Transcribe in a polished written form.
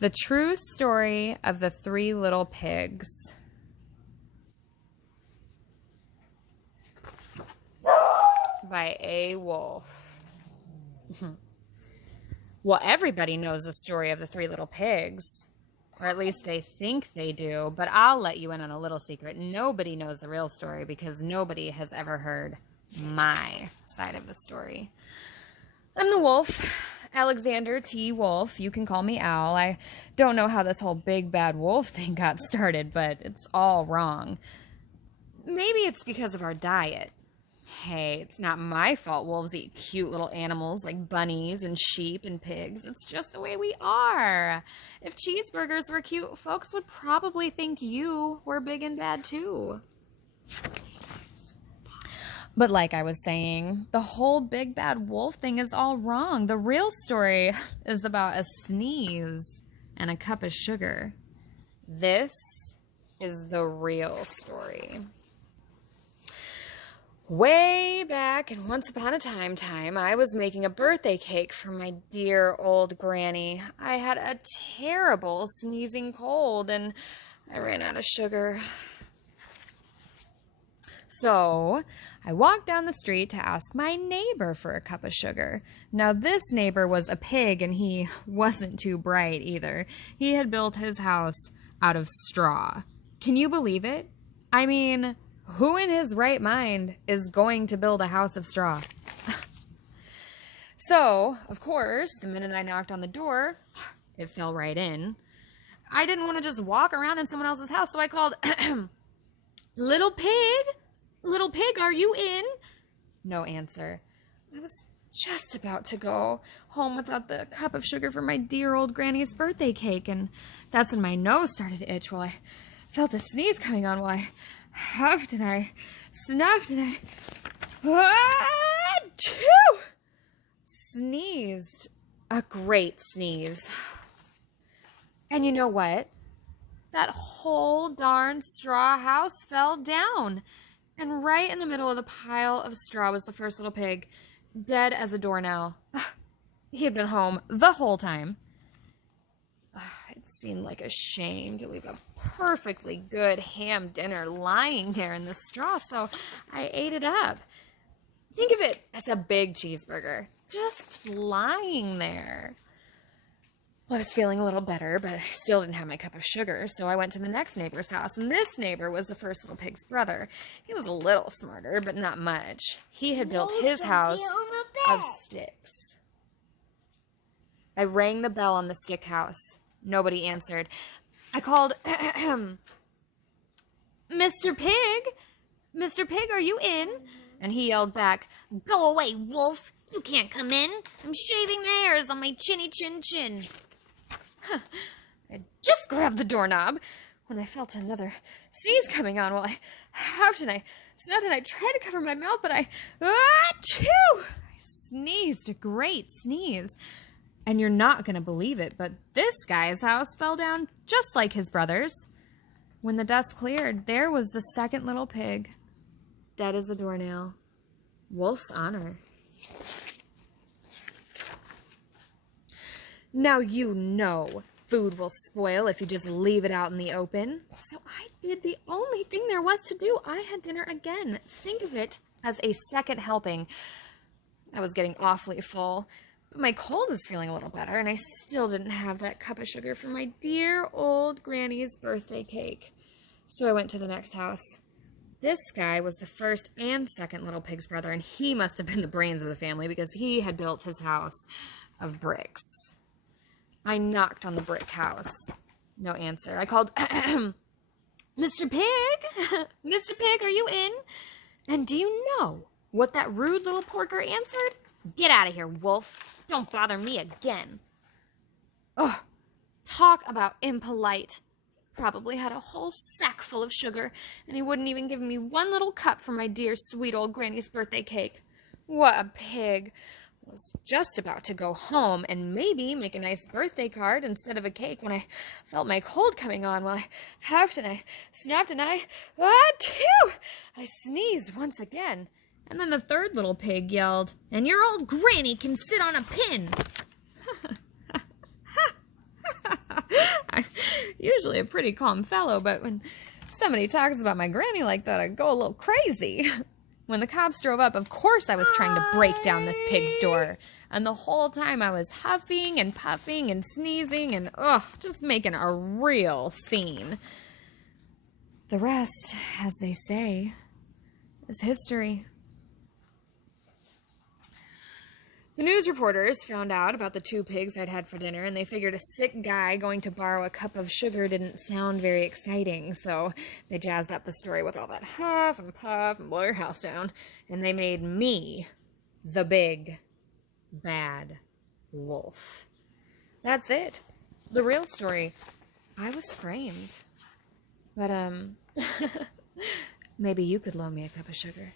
The True Story of the Three Little Pigs. By A. Wolf. Well, everybody knows the story of the Three Little Pigs. Or at least they think they do. But I'll let you in on a little secret. Nobody knows the real story because nobody has ever heard my side of the story. I'm the wolf. Alexander T. Wolf. You can call me Al. I don't know how this whole big bad wolf thing got started, but it's all wrong. Maybe it's because of our diet. Hey, it's not my fault wolves eat cute little animals like bunnies and sheep and pigs. It's just the way we are. If cheeseburgers were cute, folks would probably think you were big and bad too. But like I was saying, the whole big bad wolf thing is all wrong. The real story is about a sneeze and a cup of sugar. This is the real story. Way back and once upon a time, I was making a birthday cake for my dear old granny. I had a terrible sneezing cold and I ran out of sugar. So I walked down the street to ask my neighbor for a cup of sugar. Now this neighbor was a pig and he wasn't too bright either. He had built his house out of straw. Can you believe it? I mean, who in his right mind is going to build a house of straw? So, of course, the minute I knocked on the door, it fell right in. I didn't want to just walk around in someone else's house, so I called, Little pig? Little pig, are you in? No answer. I was just about to go home without the cup of sugar for my dear old granny's birthday cake, and that's when my nose started to itch while I felt a sneeze coming on while I huffed and I snuffed and I sneezed. A great sneeze. And you know what? That whole darn straw house fell down. And right in the middle of the pile of straw was the first little pig, dead as a doornail. He had been home the whole time. It seemed like a shame to leave a perfectly good ham dinner lying there in the straw, so I ate it up. Think of it as a big cheeseburger, just lying there. Well, I was feeling a little better, but I still didn't have my cup of sugar, so I went to the next neighbor's house, and this neighbor was the first little pig's brother. He was a little smarter, but not much. He had built his house of sticks. I rang the bell on the stick house. Nobody answered. I called, Mr. Pig? Mr. Pig, are you in? And he yelled back, Go away, wolf. You can't come in. I'm shaving the hairs on my chinny chin chin. I just grabbed the doorknob when I felt another sneeze coming on while I huffed and I snuffed and I tried to cover my mouth, but I sneezed a great sneeze. And you're not going to believe it, but this guy's house fell down just like his brother's. When the dust cleared, there was the second little pig, dead as a doornail. Wolf's honor. Now you know food will spoil if you just leave it out in the open. So I did the only thing there was to do. I had dinner again. Think of it as a second helping. I was getting awfully full, but my cold was feeling a little better, and I still didn't have that cup of sugar for my dear old granny's birthday cake. So I went to the next house. This guy was the first and second little pig's brother, and he must have been the brains of the family because he had built his house of bricks. I knocked on the brick house. No answer. I called, Mr. Pig? Mr. Pig, are you in? And do you know what that rude little porker answered? Get out of here, wolf. Don't bother me again. Ugh, talk about impolite. Probably had a whole sack full of sugar, and he wouldn't even give me one little cup for my dear sweet old granny's birthday cake. What a pig. I was just about to go home and maybe make a nice birthday card instead of a cake when I felt my cold coming on while I huffed and I snapped and I sneezed once again. And then the third little pig yelled, And your old granny can sit on a pin. usually a pretty calm fellow, but when somebody talks about my granny like that, I go a little crazy. When the cops drove up, of course I was trying to break down this pig's door. And the whole time I was huffing and puffing and sneezing and, just making a real scene. The rest, as they say, is history. The news reporters found out about the 2 pigs I'd had for dinner, and they figured a sick guy going to borrow a cup of sugar didn't sound very exciting, so they jazzed up the story with all that huff and puff and blow your house down, and they made me the big, bad wolf. That's it. The real story. I was framed. But, maybe you could loan me a cup of sugar.